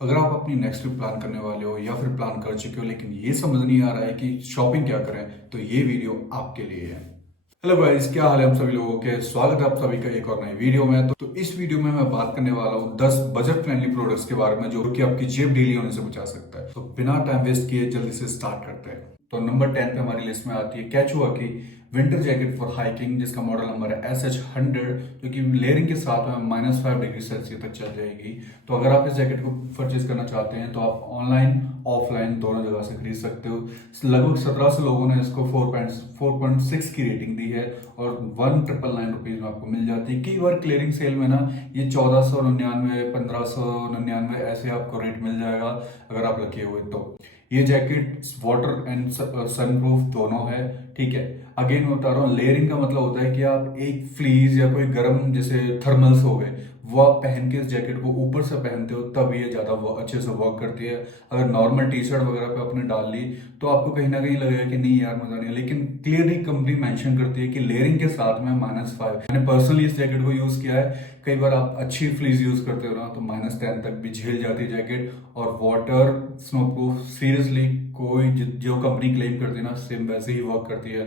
अगर आप अपनी नेक्स्ट ट्रिप प्लान करने वाले हो या फिर प्लान कर चुके हो लेकिन ये समझ नहीं आ रहा है कि शॉपिंग क्या करें, तो ये वीडियो आपके लिए है। हेलो गाइस, क्या हाल है हम सभी लोगों के। स्वागत है आप सभी का एक और नई वीडियो में। तो इस वीडियो में मैं बात करने वाला हूँ 10 बजट फ्रेंडली प्रोडक्ट्स के बारे में जो कि आपकी जेब ढीली होने से बचा सकता है। तो बिना टाइम वेस्ट किए जल्दी से स्टार्ट करते हैं। तो नंबर 10 पे हमारी लिस्ट में आती है कैचुआ की विंटर जैकेट फॉर हाइकिंग, जिसका मॉडल नंबर है SH100, जो कि लेयरिंग के साथ में -5 डिग्री सेल्सियस तक चल जाएगी। तो अगर आप इस जैकेट को परचेज करना चाहते हैं तो आप ऑनलाइन ऑफलाइन दोनों जगह से खरीद सकते हो। लगभग 1700 लोगों ने इसको 4.6 की रेटिंग दी है और 1999 रुपीज में आपको मिल जाती है। कई बार क्लियरिंग सेल में ना ये 1499 1599 ऐसे आपको रेट मिल जाएगा अगर आप लकी हुए तो। ये jacket water and sun proof दोनों है, ठीक है। अगेन मैं बता रहा हूँ, लेयरिंग का मतलब होता है कि आप एक फ्लीज या कोई गर्म जैसे थर्मल्स हो गए वो आप पहन के इस जैकेट को ऊपर से पहनते हो तब ये ज्यादा अच्छे से वर्क करती है। अगर नॉर्मल टी शर्ट वगैरह पे आपने डाल ली तो आपको कहीं ना कहीं लगेगा कि नहीं यार मजा नहीं है, लेकिन क्लियरली कंपनी मेंशन करती है कि लेयरिंग के साथ में -5। मैंने पर्सनली इस जैकेट को यूज किया है। कई बार आप अच्छी फ्लीज यूज करते हो ना तो -10 तक भी झेल जाती है जैकेट। और वाटर स्नो प्रूफ, सीरियसली कोई जो कंपनी क्लेम करती है ना सेम वैसे ही वर्क करती है,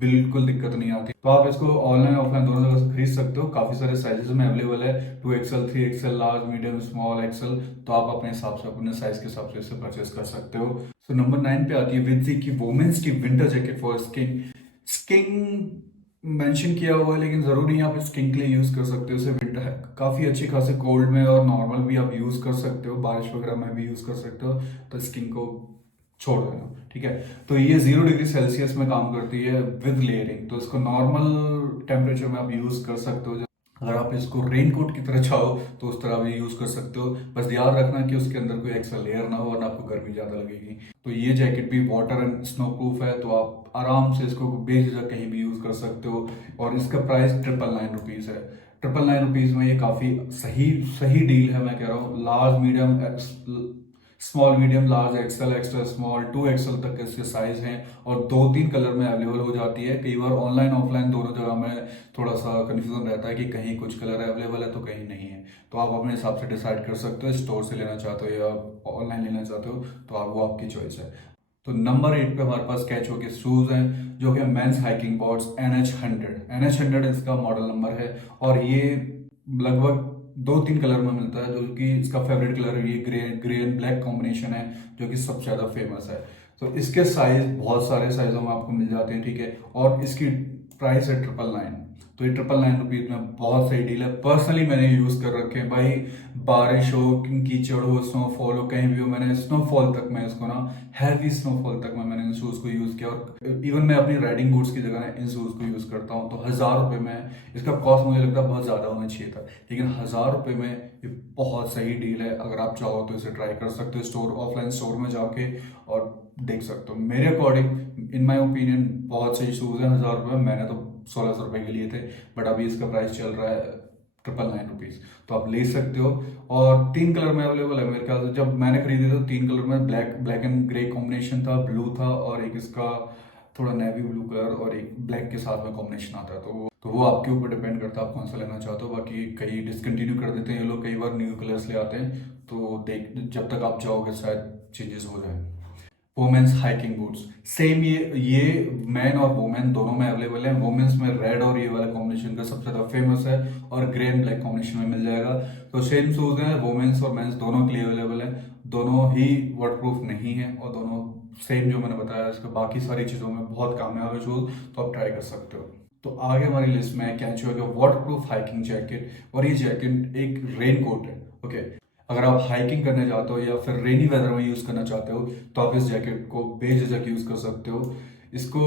बिल्कुल दिक्कत नहीं आती। तो आप इसको ऑनलाइन ऑफलाइन दोनों जगह से खरीद सकते हो। काफी सारे साइजेस में अवेलेबल है, 2XL, 3XL, large, medium, small, axle. तो आप अपने हिसाब से अपने साइज के हिसाब से इसे परचेस कर सकते हो। तो नंबर 9 पे आती है विंसी की वोमेन्स की winter jacket for skin. Skin mention किया हुआ है लेकिन जरूरी नहीं, आप स्किन के लिए यूज कर सकते हो इसे। विंटर है काफी अच्छी खासी कोल्ड में और नॉर्मल भी आप यूज कर सकते हो, बारिश वगैरह में भी यूज कर सकते हो। तो स्किन को छोड़ देना, ठीक है। तो ये 0 डिग्री सेल्सियस में काम करती है विद लेयरिंग। तो इसको नॉर्मल टेम्परेचर में आप यूज कर सकते हो। अगर आप इसको रेनकोट की तरह चाहो तो उस तरह भी यूज कर सकते हो। बस याद रखना कि उसके अंदर कोई एक्स्ट्रा लेयर ना हो वरना आपको गर्मी ज्यादा लगेगी। तो ये जैकेट भी वाटर एंड स्नो प्रूफ है, तो आप आराम से इसको बेझिझक कहीं भी यूज कर सकते हो। और इसका प्राइस 999 रुपीज है। 999 रुपीज में ये काफी सही सही डील है। मैं कह रहा हूँ large, medium, small, medium, large, XL, extra small, 2XL तक के इसके साइज हैं और 2-3 कलर में अवेलेबल हो जाती है। कई बार ऑनलाइन ऑफलाइन दोनों जगह में थोड़ा सा कंफ्यूजन रहता है कि कहीं कुछ कलर अवेलेबल है तो कहीं नहीं है। तो आप अपने हिसाब से डिसाइड कर सकते हो, स्टोर से लेना चाहते हो या ऑनलाइन लेना चाहते हो, तो आप वो आपकी चॉइस है। तो नंबर 8 पे हमारे पास कैचो के शूज हैं जो कि मेंस हाइकिंग बोर्ड्स NH100 इसका मॉडल नंबर है। और ये लगभग 2-3 कलर में मिलता है, जो कि इसका फेवरेट कलर है ये ग्रे एंड ब्लैक कॉम्बिनेशन है जो कि सबसे ज्यादा फेमस है। तो इसके साइज बहुत सारे साइजों में आपको मिल जाते हैं, ठीक है। और इसकी प्राइस है 999। तो ये 999 रुपीज में बहुत सही डील है। पर्सनली मैंने यूज कर रखे हैं भाई, बारिश हो, कीचड़ हो, स्नोफॉल हो, कहीं भी हो, मैंने स्नोफॉल तक मैं इसको ना हैवी स्नोफॉल तक में मैंने इन शूज को यूज किया। और इवन मैं अपनी राइडिंग बूट्स की जगह इन शूज को यूज करता हूँ। तो 1000 रुपए में इसका कॉस्ट मुझे लगता है बहुत ज्यादा होना चाहिए था, लेकिन 1000 रुपए में ये बहुत सही डील है। अगर आप चाहो तो इसे ट्राई कर सकते हो स्टोर, ऑफलाइन स्टोर में जाके और देख सकते हो। मेरे अकॉर्डिंग, इन माई ओपिनियन, बहुत सही शूज है। 1000 रुपए में मैंने तो 1600 रुपए के लिए थे, बट अभी इसका प्राइस चल रहा है 999 रुपीज। तो आप ले सकते हो। और 3 कलर में अवेलेबल है मेरे ख्याल से। जब मैंने खरीदे तो 3 कलर में, black black and grey combination था, ब्लू था और एक इसका थोड़ा नेवी ब्लू कलर और एक ब्लैक के साथ में कॉम्बिनेशन आता है। तो वो आपके ऊपर डिपेंड करता है आप कौन सा लेना चाहते हो। बाकी कई डिसकंटिन्यू कर देते हैं ये लोग, कई बार न्यू कलर्स ले आते हैं। तो देख जब तक आप जाओगे शायद चेंजेस हो जाए। वुमेन्स हाइकिंग बूट्स सेम, ये मैन और वुमेन दोनों में अवेलेबल है। वुमेन्स में रेड और ये वाला कॉम्बिनेशन का सबसे ज्यादा फेमस है और ग्रे एंड ब्लैक कॉम्बिनेशन में मिल जाएगा। तो सेम शूज हैं, वुमेन्स और मेंस दोनों के लिए अवेलेबल है। दोनों ही वाटरप्रूफ नहीं है और दोनों सेम जो मैंने बताया इसके बाकी सारी चीजों में बहुत कामयाब है शूज। तो आप ट्राई कर सकते हो। तो आगे हमारी लिस्ट में कैचुआ का वाटरप्रूफ हाइकिंग जैकेट, और ये जैकेट एक रेन कोट है, ओके। अगर आप हाइकिंग करने जाते हो या फिर रेनी वेदर में यूज करना चाहते हो तो आप इस जैकेट को बेझिझक यूज कर सकते हो। इसको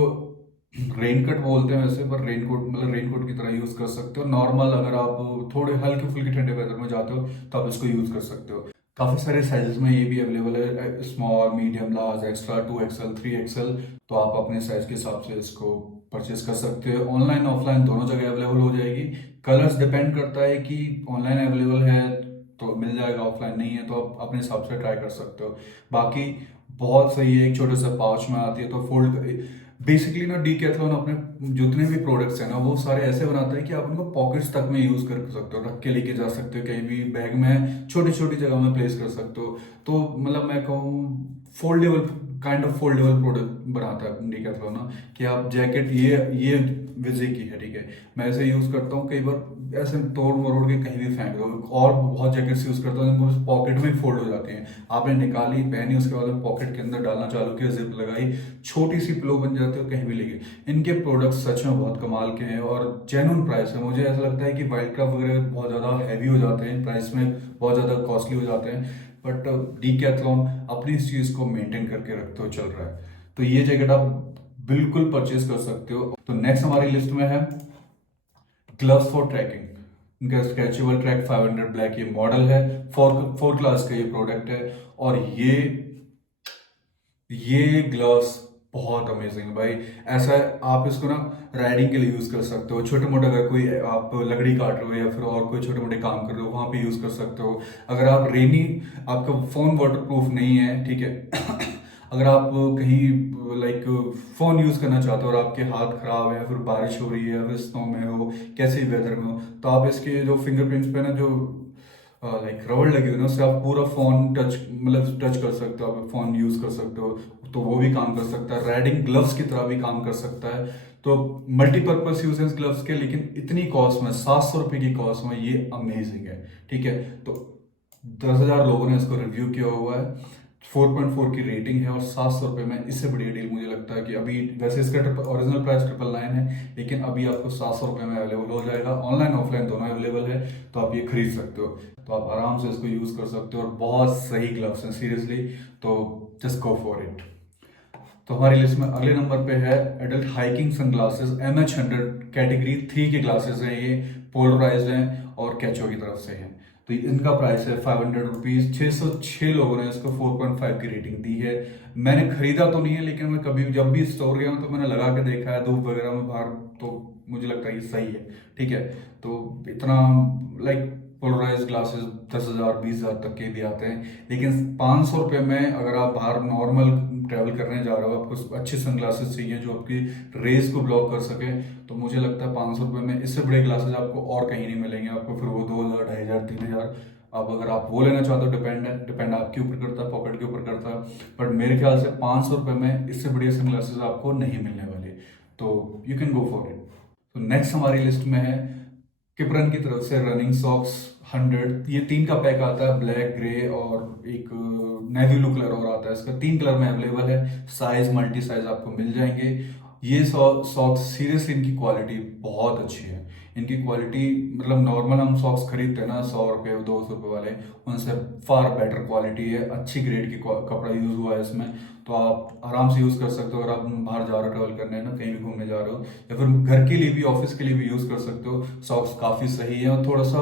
रेनकोट बोलते हैं वैसे, पर रेनकोट मतलब रेनकोट की तरह यूज कर सकते हो। नॉर्मल अगर आप थोड़े हल्के फुल्के ठंडे वेदर में जाते हो तो आप इसको यूज कर सकते हो। काफी सारे साइजेस में ये भी अवेलेबल है, small, medium, large, extra, 2XL, 3XL। तो आप अपने साइज के हिसाब से इसको परचेस कर सकते हो। ऑनलाइन ऑफलाइन दोनों जगह अवेलेबल हो जाएगी। कलर्स डिपेंड करता है कि ऑनलाइन अवेलेबल है तो मिल जाएगा, ऑफलाइन नहीं है तो आप अपने हिसाब से ट्राई कर सकते हो। बाकी बहुत सही है, एक छोटे से पाउच में आती है तो फोल्ड बेसिकली ना डीकैथलॉन अपने जितने भी प्रोडक्ट्स हैं ना वो सारे ऐसे बनाता है कि आप उनको पॉकेट्स तक में यूज कर सकते हो, रख के लेके जा सकते हो, कहीं भी बैग में छोटी छोटी जगह में प्लेस कर सकते हो। तो मतलब मैं कहूँ foldable, kind of foldable product बनाता है डीकैथलॉन ना, कि आप जैकेट ये विजे की है, ठीक है, मैं ऐसे यूज करता हूँ कई बार, ऐसे तोड़ मरोड़ के कहीं भी फेंक दो। और बहुत जैकेट्स यूज करता हूँ जिनको पॉकेट में फोल्ड हो जाती हैं, आपने निकाली पहनी, उसके बाद पॉकेट के अंदर डालना चालू किया, जिप लगाई, छोटी सी पिलो बन जाती है, कहीं भी लेके। इनके प्रोडक्ट्स सच में बहुत कमाल के हैं और जेन्युइन प्राइस है। मुझे ऐसा लगता है कि वाइल्ड क्राफ्ट वगैरह बहुत ज़्यादा हैवी हो जाते हैं प्राइस में, बहुत ज़्यादा कॉस्टली हो जाते हैं, बट डीकैथलॉन अपनी इस चीज़ को मेंटेन करके रखते हो, चल रहा है। तो ये जैकेट आप बिल्कुल परचेज कर सकते हो। तो नेक्स्ट हमारी लिस्ट में है ग्लव्स फॉर ट्रैकिंग। इनका स्ट्रेचेबल ट्रैक 500 ब्लैक ये मॉडल है, फोर क्लास का ये प्रोडक्ट है। और ये ग्लव्स बहुत अमेजिंग है भाई। ऐसा है, आप इसको ना राइडिंग के लिए यूज कर सकते हो, छोटे मोटे, अगर कोई आप लकड़ी काट रहे हो या फिर और कोई छोटे मोटे काम कर रहे हो वहां पे यूज कर सकते हो। अगर आप रेनी, आपका फोन वाटर प्रूफ नहीं है, ठीक है अगर आप कहीं लाइक फोन यूज करना चाहते हो और आपके हाथ खराब है या फिर बारिश हो रही है या फिर स्नो में हो, कैसे भी वेदर में हो, तो आप इसके जो फिंगरप्रिंट्स पे ना जो लाइक रबड़ लगी हुई है ना, उससे आप पूरा फोन टच, मतलब टच कर सकते हो, आप फोन यूज कर सकते हो, तो वो भी काम कर सकता है। राइडिंग ग्लव्स की तरह भी काम कर सकता है। तो मल्टीपर्पज यूजेस ग्लव्स के, लेकिन इतनी कॉस्ट में, 700 रुपये की कॉस्ट में ये अमेजिंग है, ठीक है। तो 10,000 लोगों ने इसको रिव्यू किया हुआ है, 4.4 की रेटिंग है, और 700 रुपये में इससे बढ़िया डील मुझे लगता है कि अभी, वैसे इसका ओरिजिनल प्राइस 999 है, लेकिन अभी आपको 700 रुपये में अवेलेबल हो जाएगा। ऑनलाइन ऑफलाइन दोनों अवेलेबल है, तो आप ये खरीद सकते हो। तो आप आराम से इसको यूज कर सकते हो और बहुत सही ग्लव्स हैं सीरियसली। तो जस्ट गो फॉर इट। तो हमारी लिस्ट में अगले नंबर पे है adult hiking sunglasses MH100 category 3 के ग्लासेस हैं ये, पोलराइज हैं और कैचो की तरफ से हैं। तो इनका प्राइस है 500 रुपीज। 606 लोगों ने इसको 4.5 की रेटिंग दी है। मैंने खरीदा तो नहीं है, लेकिन मैं कभी जब भी स्टोर गया हूं तो मैंने लगा के देखा है धूप वगैरह में बाहर, तो मुझे लगता है ये सही है, ठीक है। तो इतना लाइक पोलराइज ग्लासेस 10,000 20,000 तक के भी आते हैं, लेकिन 500 रुपये में अगर आप बाहर नॉर्मल ट्रैवल करने जा रहे हो, आपको अच्छे सनग्लासेस चाहिए जो आपकी रेज को ब्लॉक कर सके, तो मुझे लगता है 500 रुपये में इससे बड़े ग्लासेस आपको और कहीं नहीं मिलेंगे। आपको फिर वो 2,000 2,500 3,000, अब अगर आप वो लेना चाहते हो, डिपेंड आपके ऊपर करता है, पॉकेट के ऊपर करता है, बट मेरे ख्याल से 500 रुपये में इससे बड़े सनग्लासेस आपको नहीं मिलने वाले। तो you can go for it. तो नेक्स्ट हमारी लिस्ट में है किपरन की तरफ से रनिंग सॉक्स 100। ये 3 का पैक आता है, ब्लैक, ग्रे और एक नेवी ब्लू कलर और आता है। इसका 3 कलर में अवेलेबल है, साइज मल्टी साइज आपको मिल जाएंगे। ये सॉक्स सीरियसली इनकी क्वालिटी बहुत अच्छी है। इनकी क्वालिटी मतलब नॉर्मल हम सॉक्स खरीदते हैं ना 100 रुपये 200 रुपये वाले, उनसे फार बेटर क्वालिटी है, अच्छी ग्रेड की कपड़ा यूज हुआ है इसमें। तो आप आराम से यूज कर सकते हो अगर आप बाहर जा रहे हो, ट्रेवल करने ना, कहीं भी घूमने जा रहे हो, या फिर घर के लिए भी, ऑफिस के लिए भी यूज कर सकते हो। सॉक्स काफी सही है और थोड़ा सा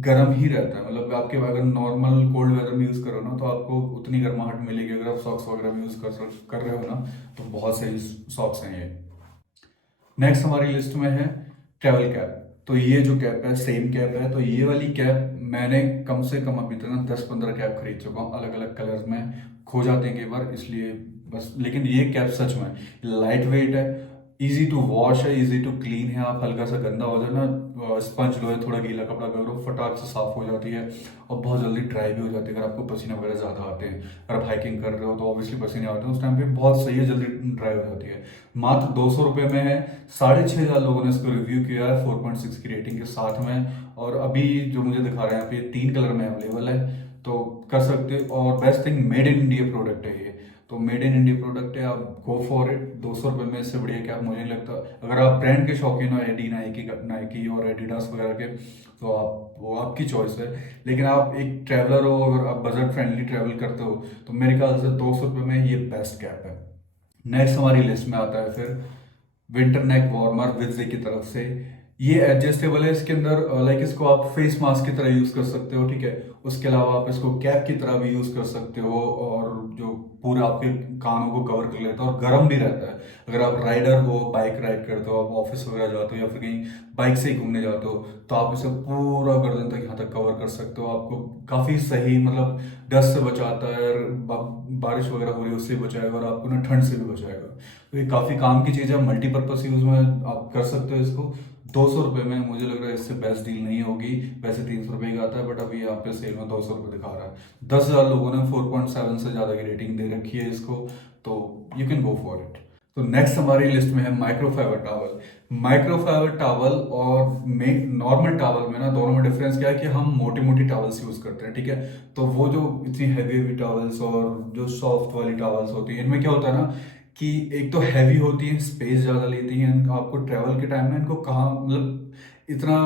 गर्म ही रहता है, मतलब आपके अगर नॉर्मल कोल्ड वेदर में यूज करो ना तो आपको उतनी गर्माहट मिलेगी। अगर आप सॉक्स वगैरह में यूज कर रहे हो ना, तो बहुत सही सॉक्स हैं ये। नेक्स्ट हमारी लिस्ट में है ट्रैवल कैप। तो ये जो कैप है सेम कैप है। तो ये वाली कैप मैंने कम से कम अभी तक ना 10-15 कैप खरीद चुका हूँ, अलग अलग कलर्स में, खो जाते हैं कई बार इसलिए बस। लेकिन ये कैप सच में लाइट वेट है, इजी टू वॉश है, इजी टू क्लीन है। आप हल्का सा गंदा हो जाए ना, स्पंज लो है, थोड़ा गीला कपड़ा करो, फटाक से साफ हो जाती है और बहुत जल्दी ड्राई भी हो जाती है। अगर आपको पसीने वगैरह ज़्यादा आते हैं, अगर आप हाइकिंग कर रहे हो तो ऑब्वियसली पसीने आते हैं, उस टाइम पे बहुत सही है, जल्दी ड्राई हो जाती है। मात्र 200 रुपये में है। 6,500 लोगों ने इसको रिव्यू किया है 4.6 की रेटिंग के साथ में। और अभी जो मुझे दिखा रहे हैं यहाँ पे 3 कलर में अवेलेबल है, तो कर सकते हो। और best thing, made in India product है ये, तो मेड इन इंडिया प्रोडक्ट है, आप गो फॉर इट। 200 रुपये में इससे बढ़िया क्या मुझे नहीं लगता। अगर आप ब्रांड के शौकीन हो, एडी, नाइकी और एडिडास वगैरह के, तो आप, वो आपकी चॉइस है। लेकिन आप एक ट्रैवलर हो, अगर आप बजट फ्रेंडली ट्रैवल करते हो, तो मेरे ख्याल से 200 रुपये में ये बेस्ट कैप है। नेक्स्ट हमारी लिस्ट में आता है फिर विंटर नेक वार्मर विज़े की तरफ से। ये एडजस्टेबल है, इसके अंदर लाइक इसको आप फेस मास्क की तरह यूज कर सकते हो, ठीक है। उसके अलावा आप इसको कैप की तरह भी यूज कर सकते हो, और जो पूरा आपके कानों को कवर कर लेता है, और गर्म भी रहता है। अगर आप राइडर हो, बाइक राइड करते हो, आप ऑफिस वगैरह जाते हो या फिर कहीं बाइक से ही घूमने जाते हो, तो आप इसे पूरा गर्दन तक यहाँ तक कवर कर सकते हो। आपको काफी सही मतलब डस्ट से बचाता है, बारिश वगैरह हो रही है उससे बचाएगा, और आपको ना ठंड से भी बचाएगा। तो ये काफी काम की चीज है, मल्टीपर्पज यूज में आप कर सकते हो इसको। 200 रुपये में मुझे लग रहा है इससे बेस्ट डील नहीं होगी। वैसे 300 रुपये का आता है, बट अभी यहाँ पे सेल में 200 रुपये दिखा रहा है। 10,000 लोगों ने 4.7 से ज्यादा की रेटिंग दे रखी है इसको, तो you can go for it. तो नेक्स्ट हमारी लिस्ट में है माइक्रोफाइबर टावल। माइक्रोफाइबर टावल और नॉर्मल टावल में ना, दोनों में डिफरेंस क्या है कि हम मोटी मोटी टावल्स यूज करते हैं, ठीक है। तो वो जो इतनी हैवी हैवी टावल्स और जो सॉफ्ट वाली टावल्स होती है, इनमें क्या होता है ना कि एक तो हैवी होती है, स्पेस ज्यादा लेती हैं, आपको ट्रैवल के टाइम में इनको कहाँ मतलब इतना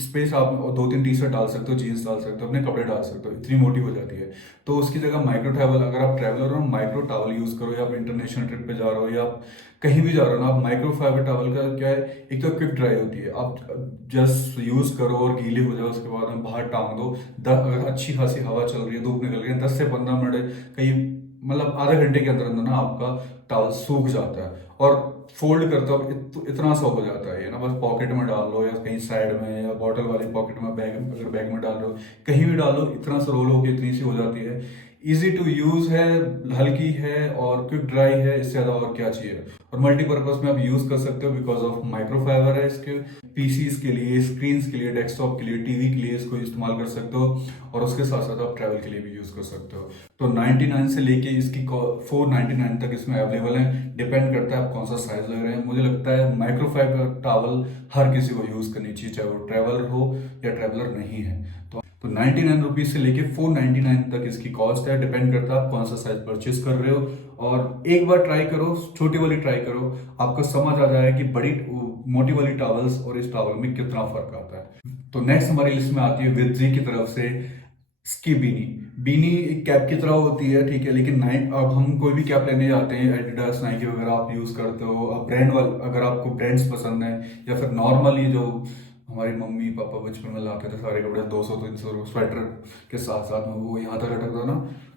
स्पेस, आप 2-3 टी-शर्ट डाल सकते हो, जीन्स डाल सकते हो, अपने कपड़े डाल सकते हो, इतनी मोटी हो जाती है। तो उसकी जगह माइक्रो टावल, अगर आप ट्रैवलर हो, माइक्रो टावल यूज करो, या आप इंटरनेशनल ट्रिप पे जा रहे हो या आप कहीं भी जा रहे हो ना, आप माइक्रो फाइबर टावल का क्या है, एक तो क्विक ड्राई होती है, आप जस्ट यूज करो और गीली हो जाओ, उसके बाद में बाहर टांग दो। अगर अच्छी खासी हवा चल रही है, धूप निकल रही है, 10 से 15 मिनट कहीं मतलब आधे घंटे के अंदर अंदर ना आपका टॉवल सूख जाता है। और फोल्ड करते हो इतना सा हो जाता है ये ना, बस पॉकेट में डाल लो या कहीं साइड में, या बॉटल वाली पॉकेट में, बैग अगर बैग में डाल रहे हो, कहीं भी डाल लो, इतना सा रोल होकर इतनी सी हो जाती है। इजी टू यूज है, हल्की है और क्विक ड्राई है, इससे ज्यादा और क्या चाहिए। और मल्टीपर्पज में आप यूज कर सकते हो, बिकॉज ऑफ माइक्रोफाइबर है इसके। पीसीज के लिए, स्क्रीन के लिए, डेस्कटॉप के लिए, टीवी के लिए इसको इस्तेमाल कर सकते हो, और उसके साथ साथ आप ट्रैवल के लिए भी यूज कर सकते हो। तो 99 से लेके इसकी 499 तक इसमें अवेलेबल है। डिपेंड करता है आप कौन सा साइज ले रहे हैं। मुझे लगता है माइक्रोफाइबर टावल हर किसी को यूज करनी चाहिए, चाहे वो ट्रैवलर हो या ट्रैवलर नहीं है। तो 99 रुपीज से लेके 499 तक इसकी कॉस्ट है। डिपेंड करता है आप कौन सा साइज परचेज कर रहे हो। और एक बार ट्राई करो, छोटी वाली ट्राई करो, आपको समझ आ जाएगा कि बड़ी मोटी वाली टॉवल्स और इस टॉवल में कितना फर्क आता है। तो नेक्स्ट हमारी लिस्ट में आती है विदजी की तरफ से स्की बीनी। बीनी एक कैप की तरह होती है, ठीक है, लेकिन नाइट अब हम कोई भी कैप लेने जाते हैं, एडिडास, नाइकी वगैरह आप यूज करते हो, अब ब्रांड वाले अगर आपको ब्रांड्स पसंद है, या फिर नॉर्मली जो हमारी मम्मी पापा बचपन में लाते थे सारे कपड़े 200-300 स्वेटर के साथ साथ में वो यहाँ तक अटकता ना,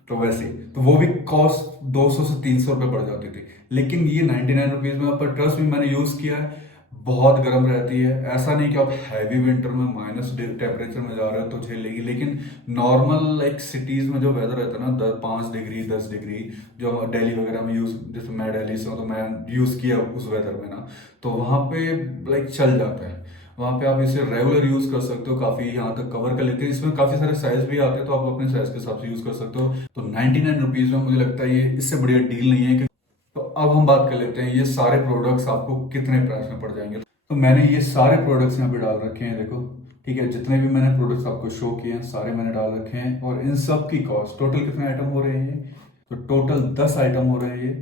तो वैसे तो वो भी कॉस्ट 200 से 300 रुपये पड़ जाती थी। लेकिन ये 99 रुपीज में, पर ट्रस्ट में मैंने यूज किया है, बहुत गर्म रहती है। ऐसा नहीं कि आप हैवी विंटर में माइनस टेम्परेचर में जा रहे हो तो झेल लेगी, लेकिन नॉर्मल लाइक सिटीज में जो वेदर रहता है ना, 5 डिग्री 10 डिग्री, जो दिल्ली वगैरह में यूज, जैसे मैं दिल्ली से हूँ तो मैं यूज किया उस वेदर में ना, तो वहां पे लाइक चल जाता है। वहां पे आप इसे रेगुलर यूज कर सकते हो, काफी यहाँ तक कवर कर लेते हैं। इसमें काफी सारे साइज भी आते हैं, तो आप अपने साइज के हिसाब से यूज कर सकते हो। तो 99 रुपीज में मुझे लगता है ये इससे बढ़िया डील नहीं है। तो अब हम बात कर लेते हैं ये सारे प्रोडक्ट्स आपको कितने प्राइस में पड़ जाएंगे। तो मैंने ये सारे प्रोडक्ट्स यहाँ पे डाल रखे हैं, देखो, ठीक है। जितने भी मैंने प्रोडक्ट्स आपको शो किए हैं सारे मैंने डाल रखे हैं, और इन सब की कॉस्ट, टोटल कितने आइटम हो रहे हैं, तो टोटल 10 आइटम हो रहे हैं ये,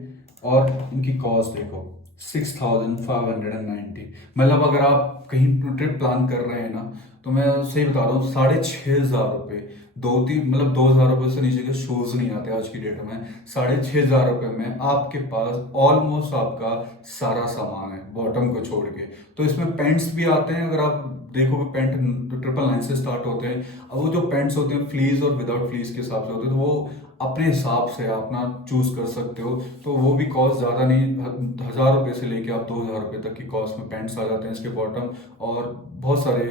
और इनकी कॉस्ट देखो 6,590। मतलब अगर आप कहीं ट्रिप प्लान कर रहे हैं ना, तो मैं सही बता रहा हूँ, 6,500 रुपये, 2,000 रुपये से नीचे के शूज नहीं आते आज की डेट में। 6,500 रुपये में आपके पास ऑलमोस्ट आपका सारा सामान है, बॉटम को छोड़ के। तो इसमें पैंट्स भी आते हैं, अगर आप देखोगे पैंट 999 से स्टार्ट होते हैं। अब वो जो पैंट्स होते हैं फ्लीज और विदाउट फ्लीज के हिसाब से होते हैं, तो वो अपने हिसाब से अपना चूज कर सकते हो। तो वो भी कॉस्ट ज्यादा नहीं, 1,000 रुपये से लेके आप 2,000 रुपये तक की कॉस्ट में पैंट्स आ जाते हैं इसके बॉटम। और बहुत सारे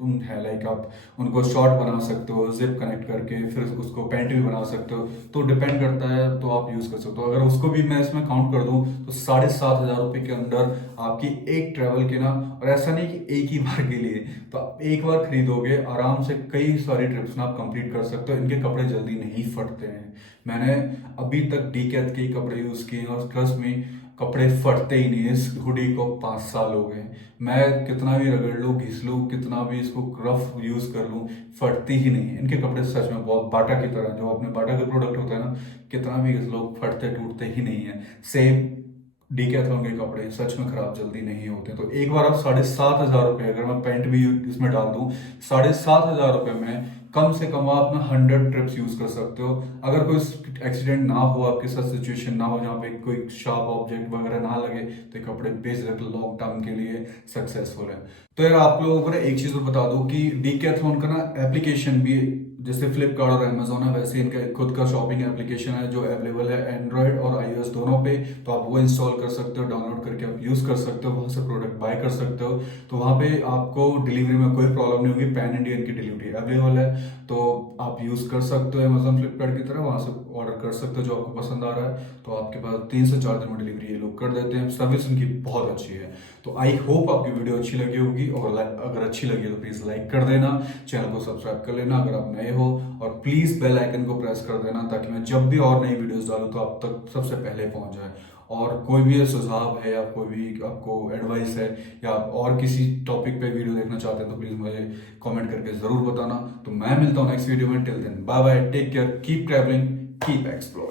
है, लाइक आप उनको शॉर्ट बना सकते हो जिप कनेक्ट करके, फिर उसको पैंट भी बना सकते हो। तो डिपेंड करता है, तो आप यूज कर सकते हो। अगर उसको भी मैं इसमें काउंट कर दूं तो 7,500 रुपये के अंदर आपकी एक ट्रेवल के ना, और ऐसा नहीं कि एक ही बार के लिए, तो आप एक बार खरीदोगे आराम से कई सारी ट्रिप्स ना आप कंप्लीट कर सकते हो। इनके कपड़े जल्दी नहीं फटते हैं। मैंने अभी तक डीकैथ के ही कपड़े यूज किए हैं, और ट्रस्ट में कपड़े फटते ही नहीं है। इस हुडी को 5 साल हो गए, मैं कितना भी रगड़ लूँ, घिस लूँ, कितना भी इसको रफ यूज कर लूँ, फटती ही नहीं है। इनके कपड़े सच में बहुत बाटा की तरह, जो अपने बाटा के प्रोडक्ट होते हैं ना, कितना भी घिस लो फटते टूटते ही नहीं है। सेम डीकैथलॉन के कपड़े सच में खराब जल्दी नहीं होते। तो एक बार आप 7,500 रुपये, अगर मैं पैंट भी इसमें डाल दूं, 7,500 रुपये में कम से कम आप ना 100 ट्रिप्स यूज कर सकते हो। अगर कोई एक्सीडेंट ना हो, आपके साथ सिचुएशन ना हो जहाँ पे कोई शार्प ऑब्जेक्ट वगैरह ना लगे, तो ये कपड़े बेशक लॉन्ग टर्म के लिए सक्सेसफुल है। तो यार आप लोगों को ना एक चीज और बता दूं कि डीकैथलॉन का ना एप्लीकेशन भी, जैसे फ्लिपकार्ट और अमेजोन है वैसे इनका खुद का शॉपिंग एप्लीकेशन है जो अवेलेबल है एंड्रॉयड और iOS दोनों पे। तो आप वो इंस्टॉल कर सकते हो, डाउनलोड करके आप यूज कर सकते हो, वहां से प्रोडक्ट बाय कर सकते हो। तो वहां पे आपको डिलीवरी में कोई प्रॉब्लम नहीं होगी, पैन इंडियन की डिलीवरी अवेलेबल है। तो आप यूज कर सकते हो अमेजोन फ्लिपकार्ट की तरह, वहां से ऑर्डर कर सकते हो जो आपको पसंद आ रहा है। तो आपके पास 3 से 4 दिन में डिलीवरी ये लोग कर देते हैं, सर्विस उनकी बहुत अच्छी है। तो आई होप आपकी वीडियो अच्छी लगी होगी, और अगर अच्छी लगी है तो प्लीज लाइक कर देना, चैनल को सब्सक्राइब कर लेना अगर आप नए हो, और प्लीज बेल आइकन को प्रेस कर देना ताकि मैं जब भी और नई वीडियोस डालूं तो आप तक सबसे पहले पहुंच जाए। और कोई भी सुझाव है या कोई भी आपको एडवाइस है, या आप और किसी टॉपिक पे वीडियो देखना चाहते हैं तो प्लीज मुझे कमेंट करके जरूर बताना। तो मैं मिलता हूं नेक्स्ट वीडियो में, till then bye bye, take care, keep travelling, keep explore.